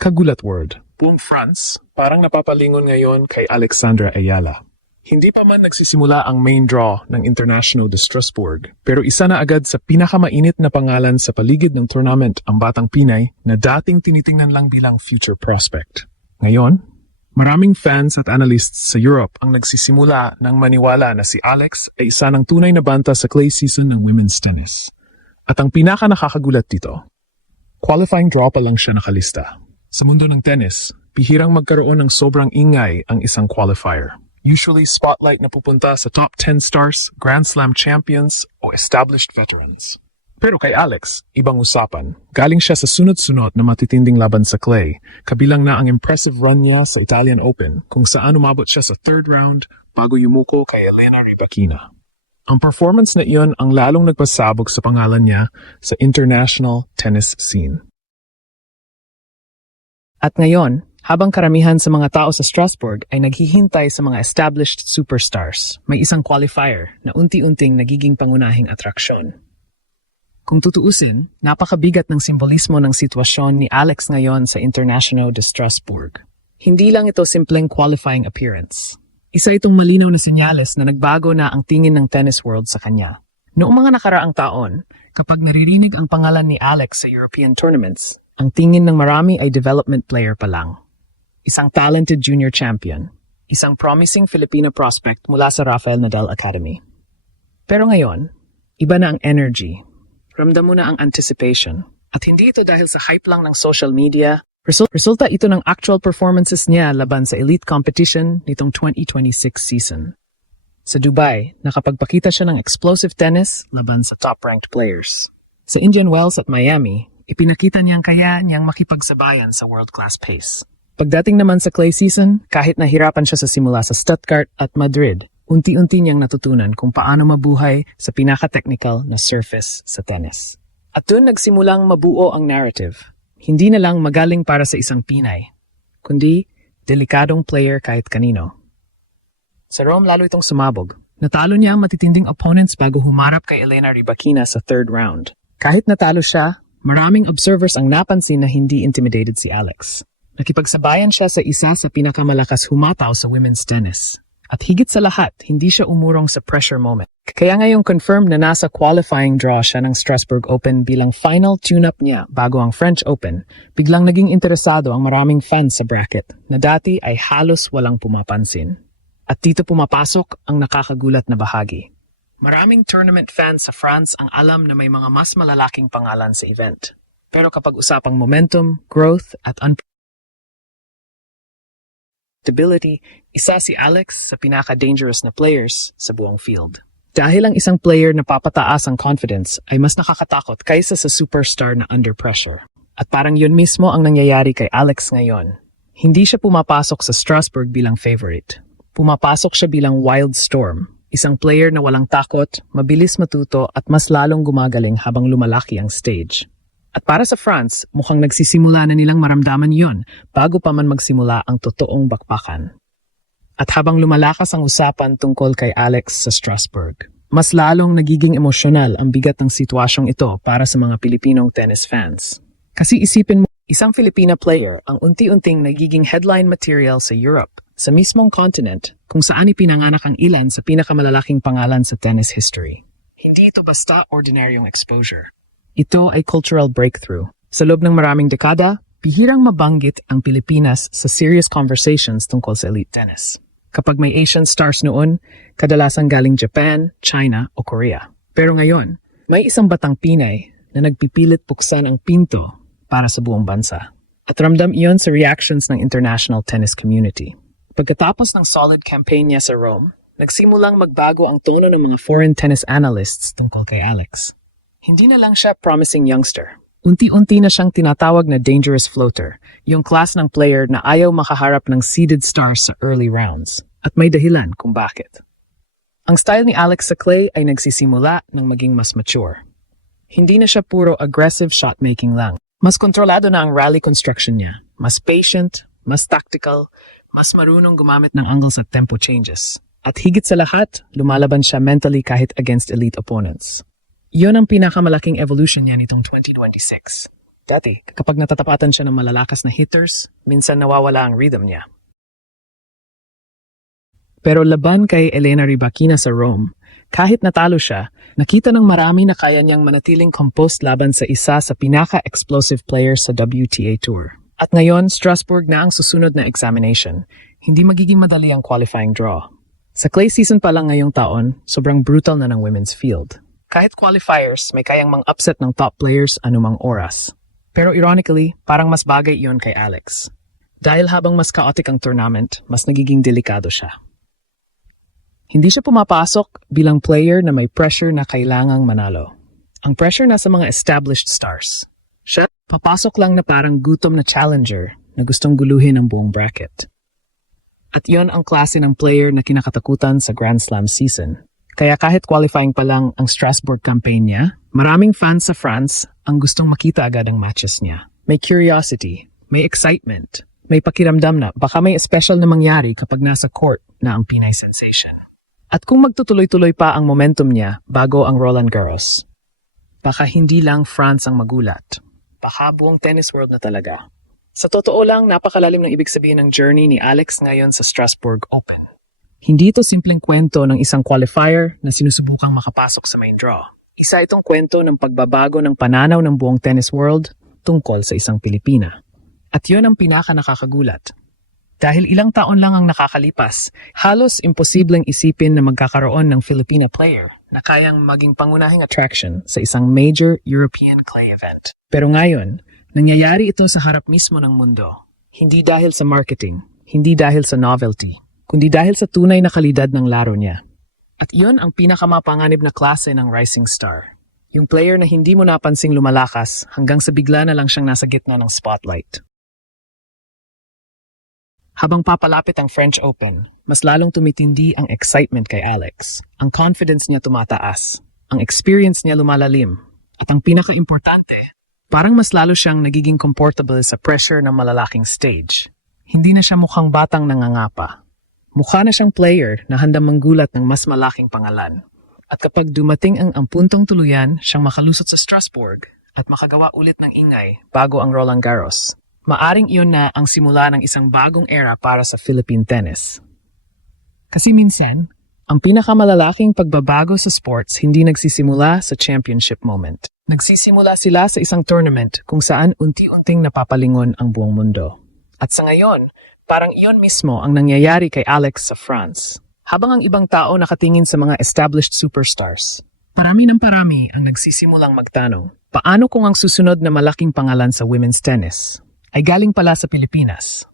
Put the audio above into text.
Kagulat word. Buong France, parang napapalingon ngayon kay Alexandra Ayala. Hindi pa man nagsisimula ang main draw ng International de Strasbourg, pero isa na agad sa pinakamainit na pangalan sa paligid ng tournament ang Batang Pinay na dating tinitingnan lang bilang future prospect. Ngayon, maraming fans at analysts sa Europe ang nagsisimula ng maniwala na si Alex ay isa ng tunay na banta sa clay season ng women's tennis. At ang pinaka nakakagulat dito, qualifying draw pa lang siya nakalista. Sa mundo ng tennis, bihirang magkaroon ng sobrang ingay ang isang qualifier. Usually spotlight na pupunta sa top 10 stars, Grand Slam champions o established veterans. Pero kay Alex, ibang usapan. Galing siya sa sunod-sunod na matitinding laban sa clay, kabilang na ang impressive run niya sa Italian Open kung saan umabot siya sa third round bago yumuko kay Elena Rybakina. Ang performance na iyon ang lalong nagpasabog sa pangalan niya sa international tennis scene. At ngayon, habang karamihan sa mga tao sa Strasbourg ay naghihintay sa mga established superstars, may isang qualifier na unti-unting nagiging pangunahing atraksyon. Kung tutuusin, napakabigat ng simbolismo ng sitwasyon ni Alex ngayon sa International de Strasbourg. Hindi lang ito simpleng qualifying appearance. Isa itong malinaw na senyales na nagbago na ang tingin ng tennis world sa kanya. Noong mga nakaraang taon, kapag naririnig ang pangalan ni Alex sa European tournaments, ang tingin ng marami ay development player pa lang. Isang talented junior champion. Isang promising Filipino prospect mula sa Rafael Nadal Academy. Pero ngayon, iba na ang energy. Ramdam mo na ang anticipation. At hindi ito dahil sa hype lang ng social media. Resulta ito ng actual performances niya laban sa elite competition nitong 2026 season. Sa Dubai, nakapagpakita siya ng explosive tennis laban sa top-ranked players. Sa Indian Wells at Miami, ipinakita niyang kaya niyang makipagsabayan sa world-class pace. Pagdating naman sa clay season, kahit nahirapan siya sa simula sa Stuttgart at Madrid, unti-unti niyang natutunan kung paano mabuhay sa pinaka-technical na surface sa tennis. At doon nagsimulang mabuo ang narrative. Hindi na lang magaling para sa isang Pinay, kundi delikadong player kahit kanino. Sa Rome lalo itong sumabog. Natalo niya ang matitinding opponents bago humarap kay Elena Rybakina sa third round. Kahit natalo siya, maraming observers ang napansin na hindi intimidated si Alex. Nakipagsabayan siya sa isa sa pinakamalakas humataw sa women's tennis. At higit sa lahat, hindi siya umurong sa pressure moment. Kaya ngayong confirmed na nasa qualifying draw siya ng Strasbourg Open bilang final tune-up niya bago ang French Open, biglang naging interesado ang maraming fans sa bracket na dati ay halos walang pumapansin. At dito pumapasok ang nakakagulat na bahagi. Maraming tournament fans sa France ang alam na may mga mas malalaking pangalan sa event. Pero kapag usapang momentum, growth, at unpredictability, isa si Alex sa pinaka-dangerous na players sa buong field. Dahil ang isang player na papataas ang confidence ay mas nakakatakot kaysa sa superstar na under pressure. At parang yun mismo ang nangyayari kay Alex ngayon. Hindi siya pumapasok sa Strasbourg bilang favorite. Pumapasok siya bilang wild storm. Isang player na walang takot, mabilis matuto at mas lalong gumagaling habang lumalaki ang stage. At para sa France, mukhang nagsisimula na nilang maramdaman yon bago pa man magsimula ang totoong bakbakan. At habang lumalakas ang usapan tungkol kay Alex sa Strasbourg, mas lalong nagiging emosyonal ang bigat ng sitwasyong ito para sa mga Pilipinong tennis fans. Kasi isipin mo, isang Filipina player ang unti-unting nagiging headline material sa Europe, sa mismong continent kung saan ipinanganak ang ilan sa pinakamalalaking pangalan sa tennis history. Hindi ito basta ordinaryong exposure. Ito ay cultural breakthrough. Sa loob ng maraming dekada, bihirang mabanggit ang Pilipinas sa serious conversations tungkol sa elite tennis. Kapag may Asian stars noon, kadalasang galing Japan, China o Korea. Pero ngayon, may isang batang Pinay na nagpipilit buksan ang pinto para sa buong bansa. At ramdam iyon sa reactions ng international tennis community. Pagkatapos ng solid campaign niya sa Rome, nagsimulang magbago ang tono ng mga foreign tennis analysts tungkol kay Alex. Hindi na lang siya promising youngster. Unti-unti na siyang tinatawag na dangerous floater, yung class ng player na ayaw makaharap ng seeded stars sa early rounds. At may dahilan kung bakit. Ang style ni Alex sa clay ay nagsisimula ng maging mas mature. Hindi na siya puro aggressive shot-making lang. Mas kontrolado na ang rally construction niya. Mas patient, mas tactical, mas marunong gumamit ng angles at tempo changes. At higit sa lahat, lumalaban siya mentally kahit against elite opponents. Iyon ang pinakamalaking evolution niya nitong 2026. Dati, kapag natatapatan siya ng malalakas na hitters, minsan nawawala ang rhythm niya. Pero laban kay Elena Rybakina sa Rome, kahit natalo siya, nakita ng marami na kaya niyang manatiling composed laban sa isa sa pinaka-explosive players sa WTA Tour. At ngayon, Strasbourg na ang susunod na examination. Hindi magiging madali ang qualifying draw. Sa clay season pa lang ngayong taon, sobrang brutal na ng women's field. Kahit qualifiers, may kayang mang-upset ng top players anumang oras. Pero ironically, parang mas bagay iyon kay Alex. Dahil habang mas chaotic ang tournament, mas nagiging delikado siya. Hindi siya pumapasok bilang player na may pressure na kailangang manalo. Ang pressure nasa mga established stars. Siya, papasok lang na parang gutom na challenger na gustong guluhin ang buong bracket. At iyon ang klase ng player na kinakatakutan sa Grand Slam season. Kaya kahit qualifying pa lang ang Strasbourg campaign niya, maraming fans sa France ang gustong makita agad ang matches niya. May curiosity, may excitement, may pakiramdam na baka may special na mangyari kapag nasa court na ang Pinay sensation. At kung magtutuloy-tuloy pa ang momentum niya bago ang Roland Garros, baka hindi lang France ang magulat. Baka buong tennis world na talaga. Sa totoo lang, napakalalim ng ibig sabihin ng journey ni Alex ngayon sa Strasbourg Open. Hindi ito simpleng kwento ng isang qualifier na sinusubukang makapasok sa main draw. Isa itong kwento ng pagbabago ng pananaw ng buong tennis world tungkol sa isang Pilipina. At yun ang pinaka-nakakagulat. Dahil ilang taon lang ang nakakalipas, halos imposibleng isipin na magkakaroon ng Filipina player na kayang maging pangunahing attraction sa isang major European clay event. Pero ngayon, nangyayari ito sa harap mismo ng mundo. Hindi dahil sa marketing, hindi dahil sa novelty, kundi dahil sa tunay na kalidad ng laro niya. At iyon ang pinakamapanganib na klase ng rising star. Yung player na hindi mo napansing lumalakas hanggang sa bigla na lang siyang nasa gitna ng spotlight. Habang papalapit ang French Open, mas lalong tumitindi ang excitement kay Alex. Ang confidence niya tumataas, ang experience niya lumalalim, at ang pinaka-importante, parang mas lalo siyang nagiging comfortable sa pressure ng malalaking stage. Hindi na siya mukhang batang nangangapa. Mukha na siyang player na handang manggulat ng mas malaking pangalan. At kapag dumating ang puntong tuluyan siyang makalusot sa Strasbourg at makagawa ulit ng ingay bago ang Roland Garros, maaring iyon na ang simula ng isang bagong era para sa Philippine tennis. Kasi minsan, ang pinakamalalaking pagbabago sa sports hindi nagsisimula sa championship moment. Nagsisimula sila sa isang tournament kung saan unti-unting napapalingon ang buong mundo. At sa ngayon, parang iyon mismo ang nangyayari kay Alex sa France. Habang ang ibang tao nakatingin sa mga established superstars, parami ng parami ang nagsisimulang magtanong, paano kung ang susunod na malaking pangalan sa women's tennis ay galing pala sa Pilipinas?